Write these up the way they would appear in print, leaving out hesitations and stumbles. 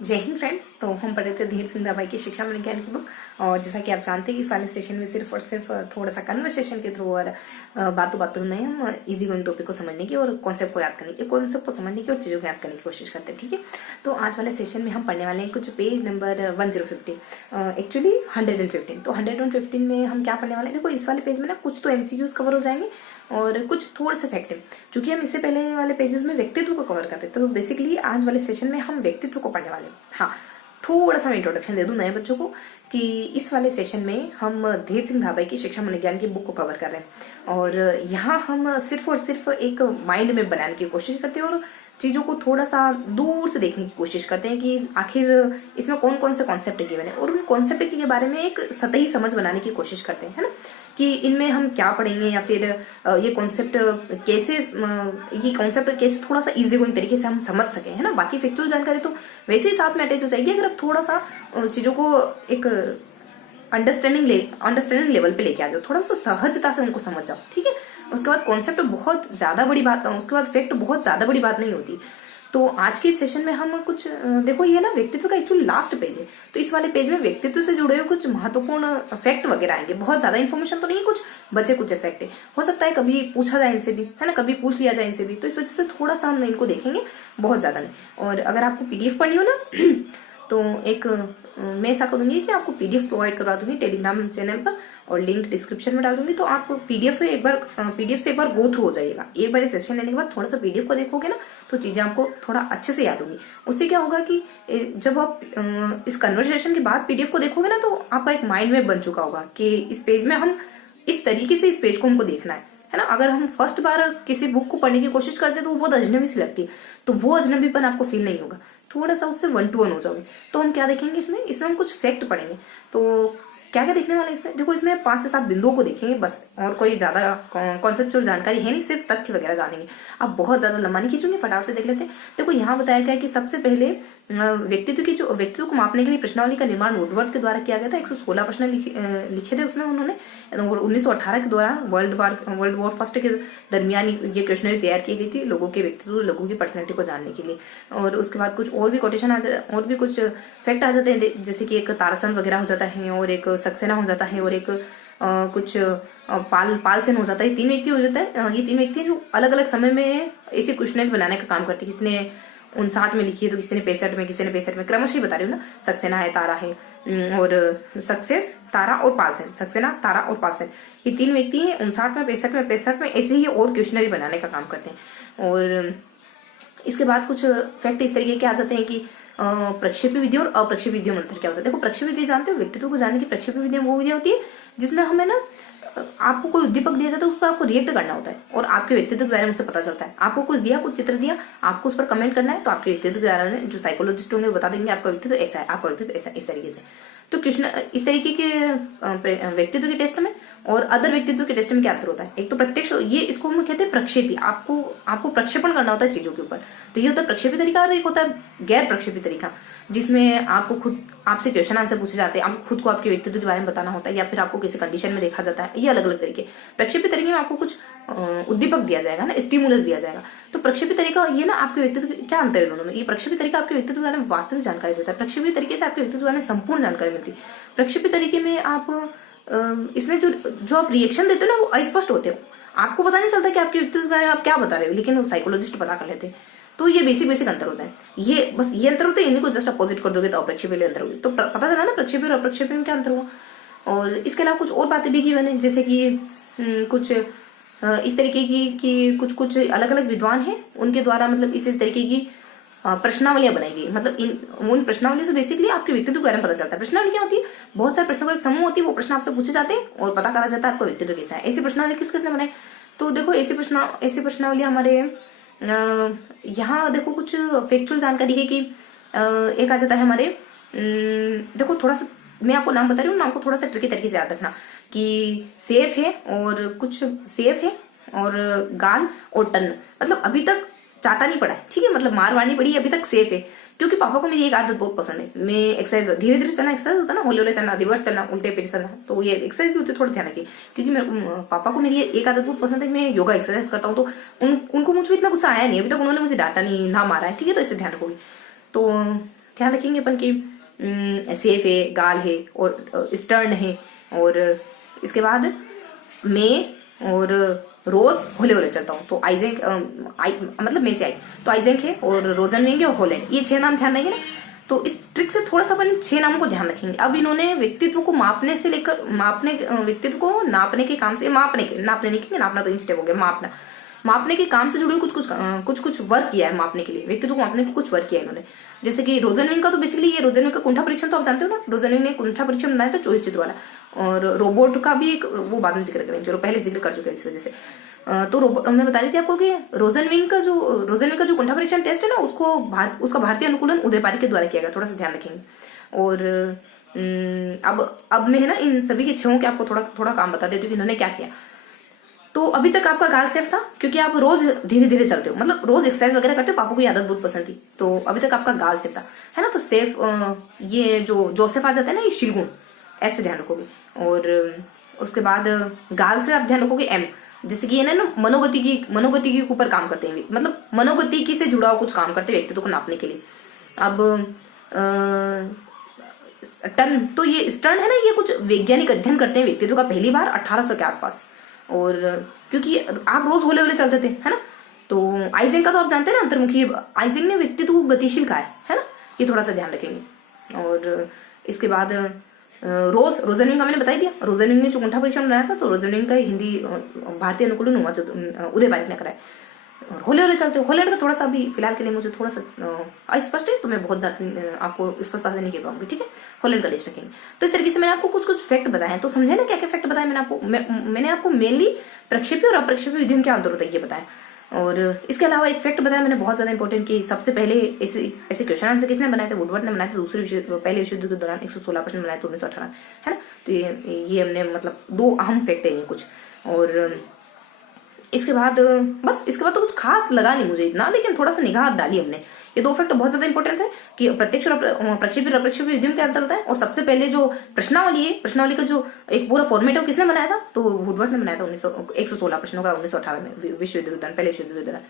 जय हिंद फ्रेंड्स। तो हम पढ़ रहे थे धीर सिंह दाबाई की शिक्षा में ज्ञान की बुक। और जैसा कि आप जानते हैं कि इस वाले सेशन में सिर्फ और सिर्फ थोड़ा सा कन्वर्सेशन के थ्रू और बातों बातों में हम इजी गोइंग टॉपिक को समझने की और कॉन्सेप्ट को याद करने की, कॉन्सेप्ट को समझने की और चीजों को याद करने की कोशिश करते हैं। ठीक है, तो आज वाले सेशन में हम पढ़ने वाले हैं कुछ पेज नंबर 1015, एक्चुअली 115। तो 115 में हम क्या पढ़ने वाले हैं, देखो इस वाले पेज में ना कुछ तो एमसीक्यूज कवर हो जाएंगे और कुछ थोड़े से फैक्ट है। चूंकि हम इससे पहले वाले पेजेस में व्यक्तित्व को कवर करते थे, तो बेसिकली आज वाले सेशन में हम व्यक्तित्व को पढ़ने वाले हैं। हाँ, थोड़ा सा मैं इंट्रोडक्शन दे दूं नए बच्चों को कि इस वाले सेशन में हम धीर सिंह दाबाई की शिक्षा मनोविज्ञान की बुक को कवर कर रहे हैं और यहाँ हम सिर्फ और सिर्फ एक माइंड में बनाने की कोशिश करते हैं और चीजों को थोड़ा सा दूर से देखने की कोशिश करते हैं कि आखिर इसमें कौन कौन से कॉन्सेप्ट गिवन है और उन कॉन्सेप्ट के बारे में एक सतही समझ बनाने की कोशिश करते हैं, है ना, कि इनमें हम क्या पढ़ेंगे या फिर ये कॉन्सेप्ट कैसे थोड़ा सा इजी गोइंग तरीके से हम समझ सके, है ना। बाकी फैक्चुअल जानकारी तो वैसे ही साथ में अटैच हो जाएगी अगर आप थोड़ा सा चीजों को एक अंडरस्टैंडिंग लेवल पे लेके आ जाओ, थोड़ा सा सहजता से उनको समझ जाओ। ठीक है, उसके बाद कॉन्सेप्ट बहुत ज्यादा बड़ी बात, उसके बाद फैक्ट बहुत ज्यादा बड़ी बात नहीं होती। तो आज के सेशन में हम कुछ देखो, ये ना व्यक्तित्व का एक्चुअली लास्ट पेज है, तो इस वाले पेज में व्यक्तित्व से जुड़े हुए कुछ महत्वपूर्ण फैक्ट वगैरह आएंगे। बहुत ज्यादा इन्फॉर्मेशन तो नहीं, कुछ बचे कुछ फैक्ट है, हो सकता है कभी पूछा जाए इनसे भी, है ना, कभी पूछ लिया जाए इनसे भी, तो इस वजह से थोड़ा सा हम इनको देखेंगे, बहुत ज्यादा नहीं। और अगर आपको पीडीएफ पढ़नी हो ना तो एक मैं ऐसा करूंगी कि आपको पीडीएफ प्रोवाइड करवा दूंगी टेलीग्राम चैनल पर और लिंक डिस्क्रिप्शन में डाल दूंगी। तो आप पीडीएफ से एक बार गो थ्रू हो जाइएगा। एक बार सेशन लेने के बाद थोड़ा सा पीडीएफ को देखोगे ना तो चीजें आपको थोड़ा अच्छे से याद होंगी। उससे क्या होगा कि जब आप इस कन्वर्सेशन के बाद पीडीएफ को देखोगे ना तो आपका एक माइंड में बन चुका होगा कि इस पेज में हम इस तरीके से इस पेज को हमको देखना है ना। अगर हम फर्स्ट बार किसी बुक को पढ़ने की कोशिश करते हैं तो वो बहुत अजनबी सी लगती है, तो वो अजनबीपन आपको फील नहीं होगा, थोड़ा सा उससे 1 to 1 हो जाओगे। तो हम क्या देखेंगे इसमें हम कुछ फैक्ट पढ़ेंगे। तो क्या क्या देखने वाले इसमें, देखो इसमें 5 से 7 बिंदुओं को देखेंगे बस, और कोई ज्यादा कॉन्सेप्चुअल जानकारी है नहीं, सिर्फ तथ्य वगैरह जानेंगे। अब बहुत ज्यादा लंबा नहीं खींचूंगे, फटाफट से देख लेते हैं। देखो यहाँ बताया गया है कि सबसे पहले व्यक्तित्व को मापने के लिए प्रश्नावली का निर्माण वुडवर्ड के द्वारा किया गया था। 116 प्रश्न लिखे थे उसमें उन्होंने। 1918 के दौरान वर्ल्ड वॉर फर्स्ट के दरमियान ये क्वेश्चनरी तैयार की गई थी लोगों के व्यक्तित्व, लोगों की पर्सनैलिटी को जानने के लिए। और उसके बाद कुछ और भी कोटेशन और भी कुछ फैक्ट आ जाते हैं, जैसे कि एक ताराचंद वगैरह हो जाता है और एक सक्सेना हो जाता है और एक कुछ पाल सेन हो जाता है। 3 व्यक्ति हो जाता है। ये 3 व्यक्ति जो अलग अलग समय में ऐसे क्वेश्चनरी बनाने का काम करते हैं। किसी ने 59 में लिखी है तो किसी ने 65 में, किसी ने 65 में, क्रमशः बता रही हूँ ना। सक्सेना है, तारा है और सक्सेस, तारा और पालसेन, सक्सेना, तारा और पालसेन, ये 3 व्यक्ति हैं। 59 में, 65 में, 65 में, ऐसे ही और क्वेश्चनरी बनाने का काम करते हैं। और इसके बाद कुछ फैक्ट इस तरीके के आ जाते हैं कि प्रक्षेपी विधि और अप्रक्षेपी विधियों में अंतर क्या होता है। देखो प्रक्षेपी विधि जानते हो, व्यक्तित्व को जानने की प्रक्षेपी विधि वो विधि होती है जिसमें हमें ना आपको कोई उद्दीपक दिया जाता है, उस पर आपको रिएक्ट करना होता है और आपके व्यक्तित्व के बारे में उसे पता चलता है। आपको कुछ दिया, कुछ चित्र दिया, आपको उस पर कमेंट करना है, तो आपके व्यक्तित्व के बारे में जो साइकोलॉजिस्ट होंगे बता देंगे आपका व्यक्तित्व ऐसा है, आपका व्यक्तित्व ऐसा, इस तरीके से। तो कृष्ण इस तरीके के व्यक्तित्व के टेस्ट में और अदर व्यक्तित्व के टेस्ट में क्या अंतर होता है। एक तो प्रत्यक्ष, ये इसको हम कहते हैं प्रक्षेपी, आपको प्रक्षेपण करना होता है चीजों के ऊपर, तो ये होता है प्रक्षेपी तरीका। और एक होता है गैर प्रक्षेपी तरीका जिसमें आपसे क्वेश्चन आंसर पूछे जाते हैं, आपको खुद को आपके व्यक्तित्व के बारे में बताना होता है या फिर आपको किसी कंडीशन में देखा जाता है। ये अलग अलग तरीके। प्रक्षेपी तरीके में आपको कुछ उद्दीपक दिया जाएगा ना, स्टिमुलस दिया जाएगा। तो प्रक्षेपी तरीका ये ना आपके व्यक्तित्व, क्या अंतर है दोनों में। ये प्रक्षेपी तरीका आपके व्यक्तित्व के बारे में वास्तविक जानकारी देता है, प्रक्षेपी तरीके से आपके व्यक्तित्व के बारे में संपूर्ण जानकारी मिलती है। प्रक्षेपी तरीके में आप इसमें जो आप रिएक्शन देते हो ना वो अस्पष्ट होते हो, आपको पता नहीं चलता कि आपके व्यक्तित्व के बारे में आप क्या बता रहे हो, लेकिन वो साइकोलॉजिस्ट पता कर लेते हैं। तो ये बेसिक अंतर होता है। ये बस ये अंतर होता है, इन्हीं को जस्ट अपोजिट कर दोगे तो अप्रक्षेपी अंतर होगी। तो पता चला ना प्रक्षेपी और अप्रक्षेपी में क्या अंतर हुआ। और इसके अलावा कुछ और बातें भी की मैंने, जैसे कि कुछ इस तरीके की कि कुछ अलग अलग विद्वान हैं, उनके द्वारा मतलब इस तरीके की प्रश्नावलियां बनाई गई। मतलब उन प्रश्नावलियों से बेसिकली आपके व्यक्तित्व के बारे में पता चलता है। प्रश्नावली क्या होती है, बहुत सारे प्रश्नों का एक समूह होती है, वो प्रश्न आपसे पूछे जाते हैं और पता करा जाता है आपका व्यक्तित्व कैसा है। ऐसी प्रश्नावली किसने बनाई, तो देखो ऐसी प्रश्नावली हमारे यहाँ देखो कुछ फैक्चुअल जानकारी है कि एक आ जाता है हमारे, देखो थोड़ा सा मैं आपको नाम बता रही हूँ, नाम को थोड़ा सा ट्रिकी तरीके से याद रखना कि सेफ है और कुछ सेफ है और गाल और टन, मतलब अभी तक चाटा नहीं पड़ा है, ठीक है, मतलब मार वार नहीं पड़ी, अभी तक सेफ है। क्योंकि पापा को मेरी एक आदत बहुत पसंद है, मैं एक्सरसाइज धीरे धीरे चलना, एक्सरसाइज होता है ना, होले होले चलना, रिवर्स चलना, उल्टे पेट चलना, तो ये एक्सरसाइज होती है, थोड़ा ध्यान रखिए। क्योंकि पापा को मेरी एक आदत बहुत पसंद है, मैं योगा एक्सरसाइज करता हूँ, तो उनको मुझ पर इतना गुस्सा आया नहीं, अभी तक उन्होंने मुझे डांटा नहीं, ना मारा है, ठीक है, तो इससे ध्यान रखोगे। तो ध्यान रखेंगे अपन की सेफ है, गाल है और स्टर्न है, और इसके बाद मैं और रोज होले होले चलता हूँ। तो आइजेंक मतलब मैं से आई तो आइजेंक है और रोजनविंग है और होलैंड, ये 6 नाम ध्यान रहेंगे ना। तो इस ट्रिक से थोड़ा सा अपन 6 नामों को ध्यान रखेंगे। अब इन्होंने व्यक्तित्व को मापने से लेकर व्यक्तित्व को नापने के काम से नापने नहीं कि नापना तो इंस्टेप हो गया, मापने के काम से जुड़े कुछ वर्क किया है मापने के लिए, व्यक्तित्व को मापने के कुछ वर्क किया है इन्होंने। जैसे कि रोजनविंग का तो बेसिकली ये रोजनविंग का कुंठा परीक्षण तो आप जानते हो ना, रोजनविंग ने कुंठा परीक्षण बनाया था 24 चित्र वाला, और रोबोट का भी एक वो बाद में जिक्र करेंगे, चलो पहले जिक्र कर चुके हैं इस वजह से। तो रोबोट मैं बता रही थी आपको कि रोजनविंग का जो कुंठा परीक्षण टेस्ट है ना, उसका भारतीय अनुकूलन उदय पारिक के द्वारा किया गया, थोड़ा सा ध्यान रखेंगे। और अब मैं है ना इन सभी के 6 के आपको थोड़ा काम बता देती हूँ कि इन्होंने क्या किया। तो अभी तक आपका गाल सेफ था क्योंकि आप रोज धीरे धीरे चलते हो, मतलब रोज एक्सरसाइज वगैरह करते हो, पापा को ये आदत बहुत पसंद थी, तो अभी तक आपका गाल सेफ था, है ना। तो सेफ ये जो जोसेफ आ जाता है ना, ये शिलगुण, ऐसे ध्यान रखोगे। और उसके बाद गाल से आप ध्यान रखोगे एम, जैसे कि ये ना मनोगति के ऊपर काम करते हैं, मतलब मनोगतिकी से जुड़ा हुआ कुछ काम करते हैं व्यक्तित्व को नापने के लिए। अब टन, तो ये स्टर्न है ना, ये कुछ वैज्ञानिक अध्ययन करते हैं व्यक्तित्व का पहली बार 1800 के आसपास, और क्योंकि आप रोज होले होले चलते थे, है ना। तो आइजेंक का तो आप जानते हैं ना, अंतर्मुखी, आइजेंक ने व्यक्तित्व को गतिशील कहा है ना, ये थोड़ा सा ध्यान रखेंगे। और इसके बाद रोजनविंग का मैंने बता दिया, रोजनविंग ने जो कुंठा परीक्षण बनाया था, तो रोजनविंग का हिंदी भारतीय अनुकूलन हुआ उदय पारिक ने कराया। और होले होले चलते हो, होलैंड का थोड़ा सा अभी फिलहाल के लिए मुझे थोड़ा सा अस्पष्ट है, तो मैं बहुत ज्यादा आपको स्पष्टता से नहीं कह पाऊंगी, ठीक है। होलैंड का लिस्ट रखेंगे। तो इस तरीके से मैंने आपको कुछ फैक्ट बताए हैं, तो समझे ना क्या क्या फैक्ट बताया मैंने आपको मेनली प्रक्षेपी और अप्रक्षेपी विधियों में क्या अंतर होता है ये बताया। और इसके अलावा एक फैक्ट बताया मैंने बहुत ज्यादा इंपॉर्टेंट, कि सबसे पहले ऐसे क्वेश्चन आंसर किसने बनाए थे, वुडवर्ड ने बनाए थे। पहले विश्व युद्ध के दौरान 116 प्रश्न बनाए थे 1918, है ना। तो ये हमने मतलब 2 अहम फैक्ट है ये कुछ। और इसके बाद तो कुछ खास लगा नहीं मुझे इतना, लेकिन थोड़ा सा निगाह डाली हमने। ये 2 फैक्ट बहुत ज्यादा इंपॉर्टेंट है कि प्रत्यक्ष और प्रक्षेपी और अप्रक्षेपी विधियों में क्या अंतर होता है। और सबसे पहले जो प्रश्नावली का जो एक पूरा फॉर्मेट है वो किसने बनाया था, तो वुडवर्ड ने बनाया था 116 प्रश्नों का 1918 में विश्व युद्ध के दौरान, पहले विश्व युद्ध के दौरान।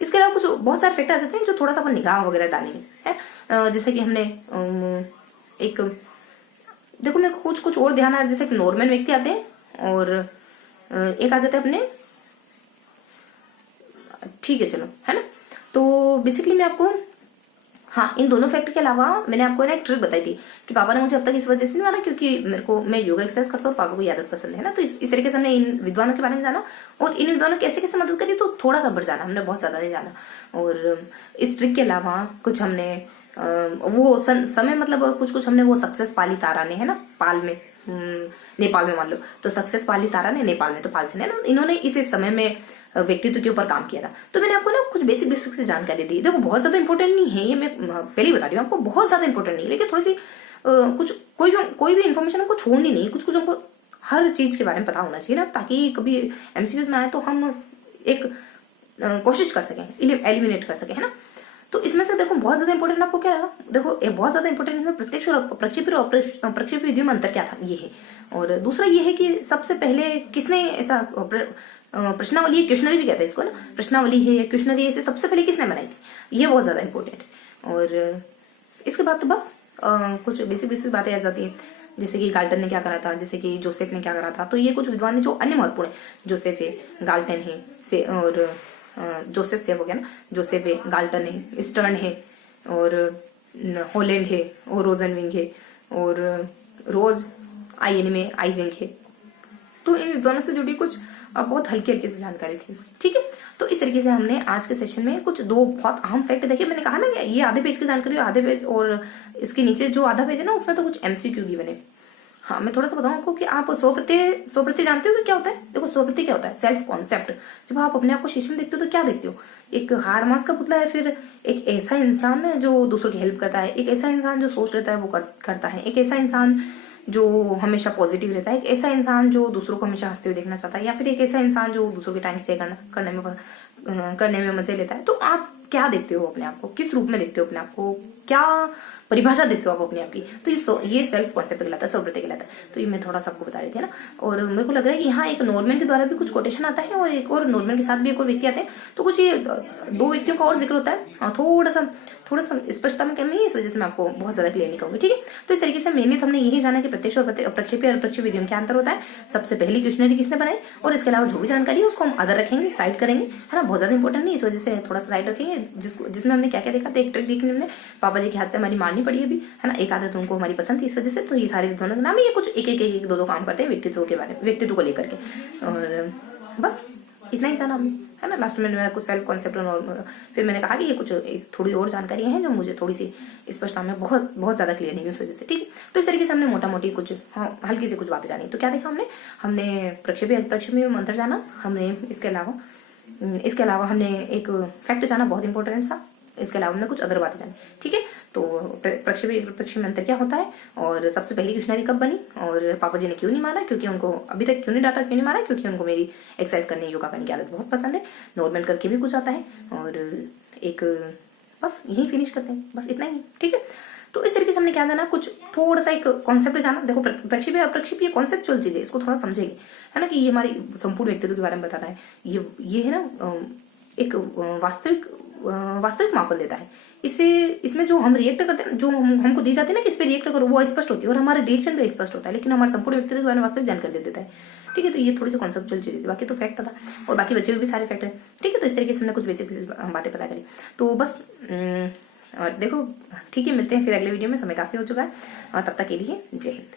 इसके अलावा कुछ बहुत सारे फैक्ट आ सकते हैं जो थोड़ा सा अपन निगाह वगैरह डालेंगे, है। जैसे कि हमने एक देखो मेरे को कुछ और ध्यान आ रहा है, जैसे नॉर्मल व्यक्ति आते हैं और एक आ जाते हैं अपने, ठीक है चलो, है ना। तो बेसिकली मैं आपको इन दोनों फैक्ट के अलावा मैंने आपको ना एक ट्रिक बताई थी कि पापा ने मुझे अब तक इस वजह से नहीं माना क्योंकि मैं योगा एक्सरसाइज करता हूँ, पापा को आदत पसंद है ना। तो इस तरीके से हमने इन विद्वानों के बारे में जाना और इन विद्वानों कैसे कैसे मदद करी, तो थोड़ा सा बढ़ जाना, हमने बहुत ज्यादा नहीं जाना। और इस ट्रिक के अलावा कुछ हमने वो समय मतलब कुछ हमने वो सक्सेस पाली तारा ने, है ना, पाल में नेपाल में मान लो, तो सक्सेस पाली तारा ने नेपाल में, तो पाल से ना इन्होंने इस समय में व्यक्तित्व के ऊपर काम किया था। तो मैंने आपको ना कुछ बेसिक से जानकारी दी। देखो बहुत ज्यादा इंपॉर्टेंट नहीं है ये, मैं पहले ही बता रही हूँ आपको, बहुत ज्यादा इंपॉर्टेंट नहीं है, लेकिन थोड़ी सी कोई भी इन्फॉर्मेशन हमको छोड़नी नहीं, कुछ हमको हर चीज के बारे में पता होना चाहिए ना, ताकि कभी एमसीक्यूज में आए तो हम एक कोशिश कर सकें, एलिमिनेट कर सकें, है ना। तो इसमें से देखो बहुत ज्यादा इंपॉर्टेंट आपको क्या लगा, देखो बहुत ज्यादा इंपॉर्टेंट है प्रत्यक्ष और प्रक्षेपी विधियों में अंतर क्या था, ये है। और दूसरा ये है कि सबसे पहले किसने ऐसा प्रश्नावली, क्वेश्चनरी भी कहते हैं इसको ना, प्रश्नावली है या क्वेश्चनरी, ऐसे सबसे पहले किसने बनाई थी, ये बहुत ज्यादा इंपॉर्टेंट है। और इसके बाद तो बस कुछ बेसिक बातें आ जाती है, जैसे कि गाल्टन ने क्या करा था, जैसे कि जोसेफ ने क्या करा था। तो ये कुछ विद्वान है जो अन्य महत्वपूर्ण है, जोसेफ है, गाल्टन है और जोसेफ सेफ हो गया ना, जोसेफ है, गाल्टन है, स्टर्न है और होलैंड है और रोजनविंग है और रोज में आइजेंक है। तो इन विद्वानों से जुड़ी कुछ बहुत हल्की से जानकारी थी, ठीक है। तो इस तरीके से हमने आज के सेशन में कुछ 2 बहुत अहम फैक्ट देखे। मैंने कहा ना ये आधे पेज की जानकारी, आधे पेज और इसके नीचे जो आधा पेज है ना उसमें तो कुछ एमसीक्यू भी बने। हाँ, मैं थोड़ा सा बताऊं आपको कि आप स्वप्रत्यय जानते हो कि क्या होता है। देखो स्वप्रत्यय क्या होता है, सेल्फ कॉन्सेप्ट। जब आप अपने आप को शीशे में देखते हो तो क्या देखते हो, एक हाड़ मांस का पुतला है, फिर एक ऐसा इंसान जो दूसरों की हेल्प करता है, एक ऐसा इंसान जो सोच लेता है वो करता है, एक ऐसा इंसान जो हमेशा पॉजिटिव रहता है, एक ऐसा इंसान जो दूसरों को हमेशा हंसते हुए देखना चाहता है, या फिर एक ऐसा इंसान जो दूसरों के टाइम से करने में मजे लेता है। तो आप क्या देखते हो अपने आप को, किस रूप में देखते हो अपने आप को, क्या परिभाषा देते हो आप अपने आप की, तो ये सेल्फ कॉन्सेप्ट कहलाता है, स्वप्रत्यय कहलाता है। तो ये मैं थोड़ा सा आपको बता रही थी ना। और मेरे को लग रहा है कि यहाँ एक नॉर्मन के द्वारा भी कुछ कोटेशन आता है और एक और नॉर्मन के साथ भी एक और व्यक्ति आते हैं, तो कुछ ये 2 व्यक्तियों का और जिक्र होता है। थोड़ा सा स्पष्टता में कमी है, इस वजह से मैं आपको बहुत ज्यादा क्लियर नहीं कहूंगी, ठीक है। तो इस तरीके से मेनली तो हमने यही जाना कि प्रत्यक्ष और प्रक्षेपी और प्रक्षेपी विधियों में क्या अंतर होता है, सबसे पहली क्वेश्चनरी किसने बनाई, और इसके अलावा जो भी जानकारी है उसको हम अदर रखेंगे, साइड करेंगे, है ना, बहुत ज्यादा इंपॉर्टेंट नहीं, इस वजह से थोड़ा सा साइड रखेंगे। जिसमें हमने क्या क्या देखा था, एक ट्रिक देखी हमने पापा जी के हाथ से हमारी मारनी पड़ी अभी, है ना, एक आदत उनको हमारी पसंद थी इस वजह से। तो ये सारे विद्वानों के नाम है, ये कुछ एक दो काम करते हैं व्यक्तित्व के बारे में, व्यक्तित्व को लेकर के, और बस इतना ही था ना, है ना। लास्ट में मेरा कुछ सेल्फ कॉन्सेप्ट और फिर मैंने कहा कि ये कुछ थोड़ी और जानकारियां हैं जो मुझे थोड़ी सी स्पष्टता में बहुत ज्यादा क्लियर नहीं है उस वजह से, ठीक है। तो इस तरीके से हमने मोटा मोटी कुछ हल्की से कुछ बातें जानी। तो क्या देखा हमने प्रक्षेपी प्रक्षेपी में अंतर जाना, हमने इसके अलावा हमने एक फैक्ट जाना बहुत इंपॉर्टेंट सा, इसके अलावा हमने कुछ अदर बातें जानी, ठीक है। तो प्रक्षेपी प्रक्षेपी में अंतर क्या होता है, और सबसे पहली क्वेश्चनरी कब बनी, और पापा जी ने क्यों नहीं माना, क्योंकि उनको अभी तक क्यों नहीं डांटा, क्यों नहीं माना, क्योंकि उनको मेरी एक्सरसाइज करने योगा करने की आदत बहुत पसंद है, नॉर्मल करके भी कुछ आता है, और एक बस यही फिनिश करते हैं, बस इतना ही, ठीक है। तो इस तरीके से हमने क्या जाना, कुछ थोड़ा सा एक कॉन्सेप्ट जाना। देखो प्रक्षेपी अप्रक्षेपी ये कॉन्सेप्चुअल चीज है, इसको थोड़ा समझेंगे, है ना, कि ये हमारी संपूर्ण व्यक्तित्व के बारे में बताना है। ये है ना एक वास्तविक मापन देता है। इसमें जो हम रिएक्ट करते हैं, जो हमको दी जाती है ना कि इस पे रिएक्ट करो, वो स्पष्ट होती है और हमारे रिएक्शन पे स्पष्ट होता है, लेकिन हमारे संपूर्ण व्यक्तित्व के बारे में वास्तविक जानकारी दे देता है, ठीक है। तो ये थोड़ी सी कॉन्सेप्चुअल चीज, बाकी तो फैक्ट था, और बाकी बच्चे भी सारे फैक्ट है, ठीक है। तो इस तरीके से हमने कुछ बेसिक बातें पता करी। तो बस और देखो, ठीक है, मिलते हैं फिर अगले वीडियो में, समय काफी हो चुका है, और तब तक के लिए जय हिंद।